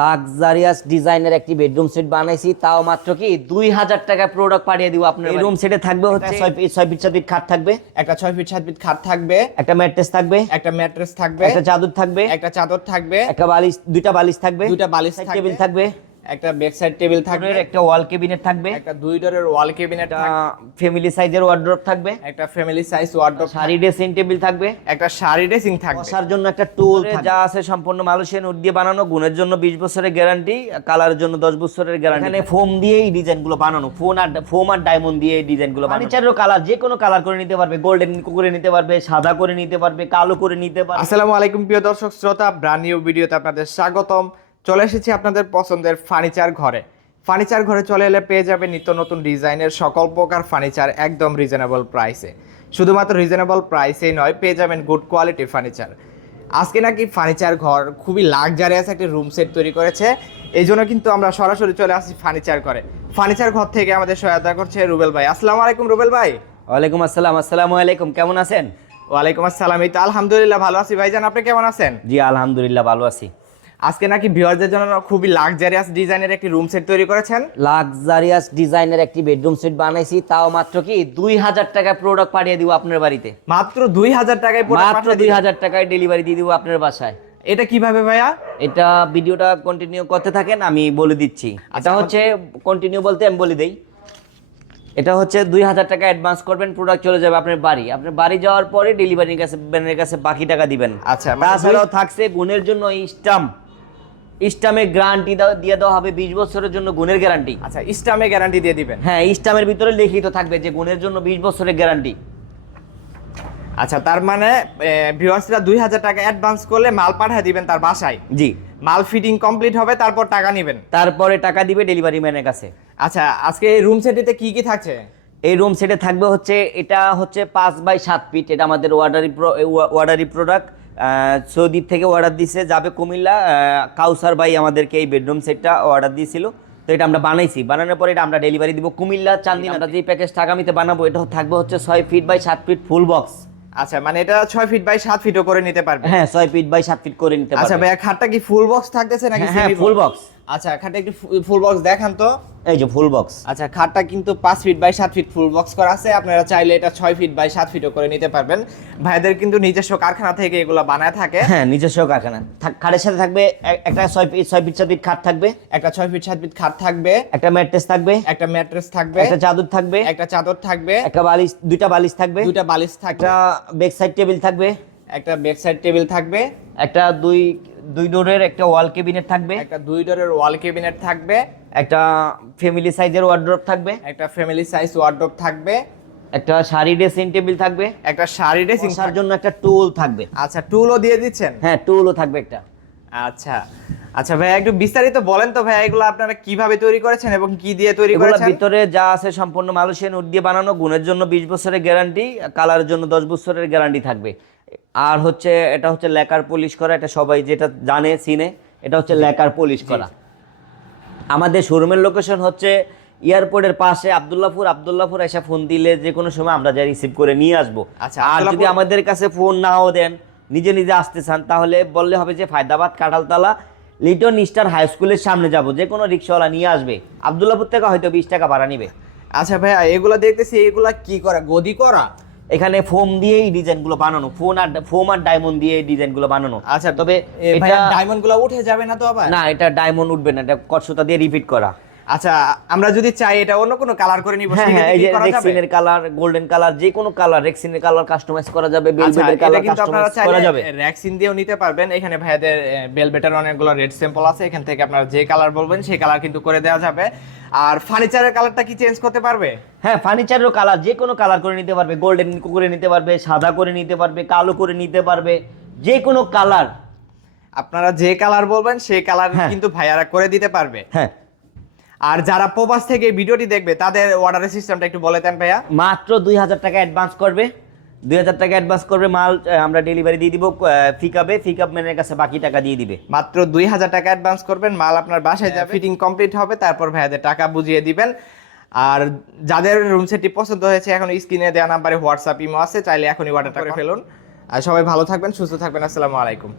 Luxurious ডিজাইনের একটি bedroom set বানাইছি, তাও মাত্র কি 2000 টাকায় প্রোডাক্ট পাঠিয়ে দিব আপনার। এই রুম সেটে থাকবে হচ্ছে 6 ফিট 7 ফিট খাট থাকবে, একটা 6 ফিট 7 ফিট খাট থাকবে, একটা ম্যাট্রেস থাকবে, একটা ম্যাট্রেস থাকবে, একটা চাদর থাকবে, একটা চাদর থাকবে, একটা বালিশ, দুইটা বালিশ থাকবে, দুইটা বালিশ থাকবে, টেবিল থাকবে, একটা ব্যাক সাইড টেবিল থাকবে, একটা ওয়াল ক্যাবিনেট থাকবে, একটা 2 ডোরের ওয়াল ক্যাবিনেট থাকবে, ফ্যামিলি সাইজের ওয়ার্ড্রপ থাকবে, একটা family size wardrobe, sari dressing table থাকবে, একটা শাড়ি ড্রেসিং থাকবে, বসার জন্য একটা টুল যা আছে সম্পূর্ণ মালয়েশিয়ান উড দিয়ে বানানো, গুণের জন্য 20 বছরের গ্যারান্টি, কালারের জন্য 10 বছরের গ্যারান্টি। এখানে ফোম দিয়ে এই ডিজাইনগুলো বানানো, ফোম আর ডায়মন্ড দিয়ে এই ডিজাইনগুলো বানানো। ফার্নিচারের কালার যে কোনো কালার করে নিতে পারবে, গোল্ডেন করে নিতে পারবে, সাদা করে নিতে পারবে, কালো করে নিতে পারবে। আসসালামু আলাইকুম প্রিয় দর্শক শ্রোতা, ব্র্যান্ড নিউ ভিডিওতে আপনাদের স্বাগতম। চলে এসেছি আপনাদের পছন্দের ফার্নিচার ঘরে। ফার্নিচার ঘরে চলে এলে পেয়ে যাবে নিত্য নতুন ডিজাইনের সকল প্রকার ফার্নিচার একদম রিজনেবল প্রাইসে। শুধুমাত্র রিজনেবল প্রাইসেই নয়, পেয়ে যাবেন গুড কোয়ালিটির ফার্নিচার। আজকে নাকি ফার্নিচার ঘর খুবই লাক্সারিয়াস একটি রুম সেট তৈরি করেছে, এই জন্য কিন্তু আমরা সরাসরি চলে আসছি ফার্নিচার ঘরে। ফার্নিচার ঘর থেকে আমাদের সহায়তা করছে রুবেল ভাই। আসসালামু আলাইকুম রুবেল ভাই। ওয়ালাইকুম আসসালাম। আসসালামু আলাইকুম, কেমন আছেন? ওয়ালাইকুম আসসালাম, এই তো আলহামদুলিল্লাহ ভালো আছি ভাইজান, আপনি কেমন আছেন? জি আলহামদুলিল্লাহ ভালো আছি। আজকে নাকি ভিউয়ারদের জন্য খুবই লাক্সারিয়াস ডিজাইনের একটি রুম সেট তৈরি করেছেন। লাক্সারিয়াস ডিজাইনের একটি বেডরুম সেট বানাইছি, তাও মাত্র কি 2000 টাকায় প্রোডাক্ট পাঠিয়ে দিব আপনার বাড়িতে। মাত্র 2000 টাকায় মাত্র 2000 টাকায় ডেলিভারি দিয়ে দিব আপনার বাসায়। এটা কিভাবে ভাইয়া? এটা ভিডিওটা কন্টিনিউ করতে থাকেন, আমি বলে দিচ্ছি। এটা হচ্ছে কন্টিনিউ বলতে আমি বলে দেই, এটা হচ্ছে 2000 টাকা অ্যাডভান্স করবেন, প্রোডাক্ট চলে যাবে আপনার বাড়ি। আপনার বাড়ি যাওয়ার পরে ডেলিভারির কাছে ব্যানের কাছে বাকি টাকা দিবেন। আচ্ছা, তাছাড়াও থাকছে গুণের জন্য স্টামের গ্যারান্টি দিয়ে দেওয়া হবে 20 বছরের জন্য গুণের গ্যারান্টি। আচ্ছা, স্টামে গ্যারান্টি দিয়ে দিবেন? হ্যাঁ, স্টামের ভিতরে লিখিত থাকবে যে গুণের জন্য 20 বছরের গ্যারান্টি। আচ্ছা, তার মানে ভিউয়ার্সরা 2000 টাকা অ্যাডভান্স করলে মাল পাঠিয়ে দিবেন তার বাসায়? জি, মাল ফিটিং কমপ্লিট হবে, তারপর টাকা নেবেন? তারপরে টাকা দিবে ডেলিভারি ম্যানের কাছে। আচ্ছা, আজকে এই রুম সেটিতে কি কি থাকছে? এই রুম সেটে থাকবে হচ্ছে, এটা হচ্ছে 5 বাই 7 ফিট। এটা আমাদের অর্ডারি প্রোডাক্ট, সৌদি থেকে অর্ডার দিছে, যাবে কুমিল্লা। কাউসার ভাই আমাদেরকে এই বেডরুম সেটটা অর্ডার দিয়েছিল, তো এটা আমরা বানাইছি। বানানোর পরে এটা আমরা ডেলিভারি দিব কুমিল্লা চান্দিনা। আমরা যে প্যাকেজটা আগামীতে বানাবো, এটা থাকবে হচ্ছে 6 feet by 7 feet full box. আচ্ছা, মানে এটা 6 ফিট বাই 7 ফিটও করে নিতে পারবে? হ্যাঁ, 6 ফিট বাই 7 ফিট করে নিতে পারবে। আচ্ছা ভাইয়া, খাটটা কি ফুল বক্স থাকতেছে নাকি হ্যাঁ, সেমি ফুল বক্স? আচ্ছা, খাটটা একটু ফুল বক্স দেখান তো। এই যে ফুল বক্স। আচ্ছা, খাটটা কিন্তু 5 feet by 7 feet full box করা আছে। আপনারা চাইলে এটা 6 ফিট বাই 7 ফিটও করে নিতে পারবেন। ভাইদের কিন্তু নিজস্ব কারখানা থেকে এগুলো বানায় থাকে। হ্যাঁ, নিজস্ব কারখানা। খাটের সাথে থাকবে একটা 6 ফিট 7 ফিট খাট থাকবে, একটা 6 ফিট 7 ফিট খাট থাকবে, একটা ম্যাট্রেস থাকবে, একটা ম্যাট্রেস থাকবে, একটা চাদর থাকবে, একটা চাদর থাকবে, একটা বালিশ, দুইটা বালিশ থাকবে, দুইটা বালিশ থাকবে, একটা ব্যাক সাইড টেবিল থাকবে, একটা ব্যাক সাইড টেবিল থাকবে, একটা দুই ডোরের একটা ওয়াল ক্যাবিনেট থাকবে, একটা 2 ডোরের ওয়াল ক্যাবিনেট থাকবে, একটা ফ্যামিলি সাইজের ওয়ার্ড্রপ থাকবে, একটা ফ্যামিলি সাইজ ওয়ার্ডরোব থাকবে, একটা শাড়ি ড্রেসিং টেবিল থাকবে, একটা শাড়ি ড্রেসিং বসার জন্য একটা টুল থাকবে। আচ্ছা, টুলও দিয়ে দিচ্ছেন? হ্যাঁ, টুলও থাকবে একটা। আচ্ছা আচ্ছা ভাইয়া, একটু বিস্তারিত বলেন তো ভাইয়া, এগুলো আপনারা কিভাবে তৈরি করেছেন এবং কি দিয়ে তৈরি এগুলোর করেছেন? ভিতরে যা আছে সম্পূর্ণ মালয়েশিয়ান উড দিয়ে বানানো, গুণের জন্য 20 বছরের গ্যারান্টি, কালারের জন্য 10 বছরের গ্যারান্টি থাকবে। আর হচ্ছে এটা হচ্ছে লেকার পলিশ করা, এটা সবাই যেটা জানে চিনে, এটা হচ্ছে লেকার পলিশ করা। আমাদের শোরুমের লোকেশন হচ্ছে এয়ারপোর্টের পাশে আব্দুল্লাহপুর। এসে ফোন দিলে যে কোনো সময় আমরা যা রিসিভ করে নিয়ে আসবো। আচ্ছা, আর যদি আমাদের কাছে ফোন নাও দেন, নিজে নিজে আসতে চান, তাহলে বললে হবে যে ফায়দাবাদ কাঁঠালতলা লিটন স্টার হাই স্কুলের সামনে যাব, যে কোনো রিক্সাওয়ালা নিয়ে আসবে। আব্দুল্লাহপুর থেকে হয়তো 20 টাকা ভাড়া নিবে। আচ্ছা ভাইয়া, এগুলা দেখতেছি, এগুলা কি করা, গদি করা? এখানে ফোম দিয়ে এই ডিজাইনগুলো বানানো, ফোম আর ডায়মন্ড দিয়ে এই ডিজাইনগুলো বানানো। আচ্ছা, তবে ভাইয়া এটা ডায়মন্ড গুলো উঠে যাবে না তো আবার? না, এটা ডায়মন্ড উঠবে না, এটা কটসুতা দিয়ে রিপিট করা। আচ্ছা, আমরা যদি চাই এটা অন্য কোনো কালার করে নিব, হ্যাঁ, সেক্ষেত্রে এই কি যে করা যাবে? রেক্সিনের কালার, গোল্ডেন কালার, যে কোনো কালার, রেক্সিনের কালার কাস্টমাইজ করা যাবে, আচ্ছা, বেলভেটের এটা কালার কিন্তু আপনারা কাস্টমাইজ করা চাইলে যাবে। রেক্সিন দিয়েও নিতে পারবেন। এখানে ভাইয়াদের বেলভেটের অনেকগুলো রেড স্যাম্পল আছে, এখান থেকে আপনারা যে কালার বলবেন সেই কালার কিন্তু করে দেওয়া যাবে। আর ফার্নিচারের কালারটা কি চেঞ্জ করতে পারবে? হ্যাঁ, ফার্নিচারেরও কালার যে কোনো কালার করে নিতে পারবে, গোল্ডেন করে নিতে পারবে, সাদা করে নিতে পারবে, কালো করে নিতে পারবে, যে কোনো কালার। আপনারা যে কালার বলবেন সেই কালার হ্যাঁ। কিন্তু ভাইয়ারা করে দিতে পারবে। হ্যাঁ, আর যারা প্রবাস থেকে ভিডিওটি দেখবে তাদের অর্ডারের সিস্টেমটা একটু বলে দেন ভাইয়া। মাত্র 2000 টাকা অ্যাডভান্স করবে, 2000 টাকা অ্যাডভান্স করবে, মাল আমরা ডেলিভারি দিয়ে দিব পিকআপ ম্যানের কাছে বাকি টাকা দিয়ে দিবে। মাত্র 2000 টাকা অ্যাডভান্স করবেন, মাল আপনার বাসায় যাবে, ফিটিং কমপ্লিট হবে, তারপর ভাইয়াদের টাকা বুঝিয়ে দিবেন। আর যাদের রুম সেটটি পছন্দ হয়েছে, এখন স্ক্রিনে দেওয়া নাম্বারে হোয়াটসঅ্যাপ ইমো আছে, চাইলে এখনই অর্ডারটা করে ফেলুন। আর সবাই ভালো থাকবেন, সুস্থ থাকবেন। আসসালামু আলাইকুম।